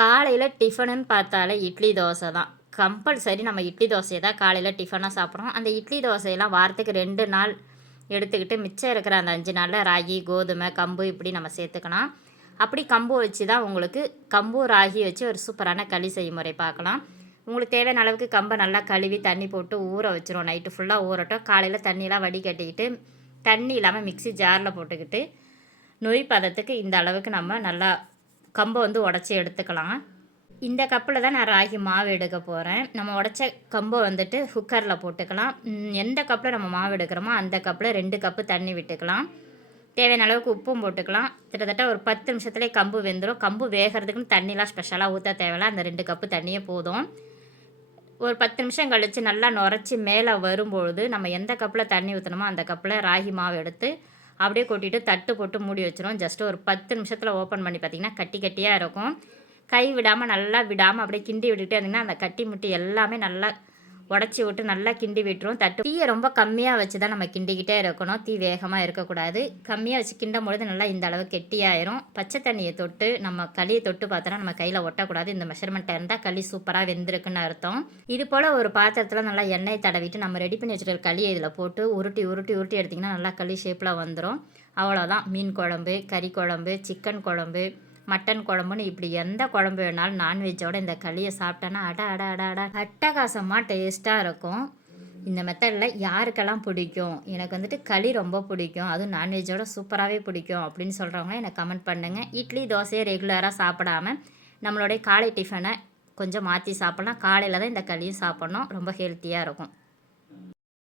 காலையில் டிஃபனுன்னு பார்த்தாலே இட்லி தோசை தான். கம்பல்சரி நம்ம இட்லி தோசையை தான் காலையில் டிஃபனாக சாப்பிட்றோம். அந்த இட்லி தோசையெல்லாம் வாரத்துக்கு ரெண்டு நாள் எடுத்துக்கிட்டு மிச்சம் இருக்கிற அந்த அஞ்சு நாளில் ராகி கோதுமை கம்பு இப்படி நம்ம சேர்த்துக்கலாம். அப்படி கம்பு வச்சு தான் உங்களுக்கு கம்பு ராகி வச்சு ஒரு சூப்பரான களி செய்முறை பார்க்கலாம். உங்களுக்கு தேவையான அளவுக்கு கம்பை நல்லா கழுவி தண்ணி போட்டு ஊற வச்சிரும் நைட்டு ஃபுல்லாக ஊறட்டும். காலையில் தண்ணியெலாம் வடிகட்டிக்கிட்டு தண்ணி இல்லாமல் மிக்ஸி ஜாரில் போட்டுக்கிட்டு நொய் பதத்துக்கு இந்த அளவுக்கு நம்ம நல்லா கம்பை வந்து உடச்சி எடுத்துக்கலாம். இந்த கப்பில் தான் நான் ராகி மாவு எடுக்க போகிறேன் நம்ம உடச்ச கம்பை வந்துட்டு குக்கரில் போட்டுக்கலாம். எந்த கப்பில் நம்ம மாவு எடுக்கிறோமோ அந்த கப்பில் ரெண்டு கப்பு தண்ணி விட்டுக்கலாம். தேவையான அளவுக்கு உப்பும் போட்டுக்கலாம். கிட்டத்தட்ட ஒரு பத்து நிமிஷத்துலேயே கம்பு வெந்துடும் கம்பு வேகிறதுக்குன்னு தண்ணிலாம் ஸ்பெஷலாக ஊற்ற தேவையில்ல. அந்த ரெண்டு கப்பு தண்ணியே போதும். ஒரு பத்து நிமிஷம் கழித்து நல்லா நுரைச்சி மேலே வரும்பொழுது நம்ம எந்த கப்பில் தண்ணி ஊற்றணுமோ அந்த கப்பில் ராகி மாவு எடுத்து அப்படியே கொட்டிட்டு தட்டு போட்டு மூடி வச்சிரும். ஜஸ்ட் ஒரு பத்து நிமிஷத்தில் ஓப்பன் பண்ணி பார்த்தீங்கன்னா கட்டி கட்டியாக இருக்கும். கை விடாமல் நல்லா விடாமல் அப்படியே கிண்டி விட்டுக்கிட்டே இருந்தீங்கன்னா அந்த கட்டி முட்டி எல்லாமே நல்லா உடச்சி விட்டு நல்லா கிண்டி விட்டுரும். தட்டு தீயை ரொம்ப கம்மியாக வச்சு தான் நம்ம கிண்டிக்கிட்டே இருக்கணும். தீ வேகமாக இருக்கக்கூடாது. கம்மியாக வச்சு கிண்டும் பொழுது நல்லா இந்த அளவு கெட்டியாயிரும். பச்சை தண்ணியை தொட்டு நம்ம களியை தொட்டு பார்த்தோன்னா நம்ம கையில் ஒட்டக்கூடாது. இந்த மெஷர்மெண்ட்டாக இருந்தால் களி சூப்பராக வெந்திருக்குன்னு அர்த்தம். இது போல் ஒரு பாத்திரத்தில் நல்லா எண்ணெய் தடவிட்டு நம்ம ரெடி பண்ணி வச்சுருக்க களியை இதில் போட்டு உருட்டி உருட்டி உருட்டி எடுத்திங்கன்னா நல்லா களி ஷேப்பில் வந்துடும் அவ்வளோதான் மீன் குழம்பு கறி குழம்பு சிக்கன் குழம்பு மட்டன் குழம்புன்னு இப்படி எந்த குழம்பு வேணாலும் நான்வெஜ்ஜோட இந்த களியை சாப்பிட்டோன்னா அட அட அட அட. அட்டகாசமாக டேஸ்ட்டாக இருக்கும். இந்த மெத்தடில் யாருக்கெல்லாம் பிடிக்கும்? எனக்கு வந்துட்டு களி ரொம்ப பிடிக்கும். அதுவும் நான்வெஜ்ஜோட சூப்பராகவே பிடிக்கும் அப்படின்னு சொல்கிறவங்க எனக்கு கமெண்ட் பண்ணுங்கள் இட்லி தோசையை ரெகுலராக சாப்பிடாம நம்மளுடைய காலை டிஃபனை கொஞ்சம் மாற்றி சாப்பிட்லாம். காலையில் தான் இந்த களியும் சாப்பிட்ணும். ரொம்ப ஹெல்த்தியாக இருக்கும்.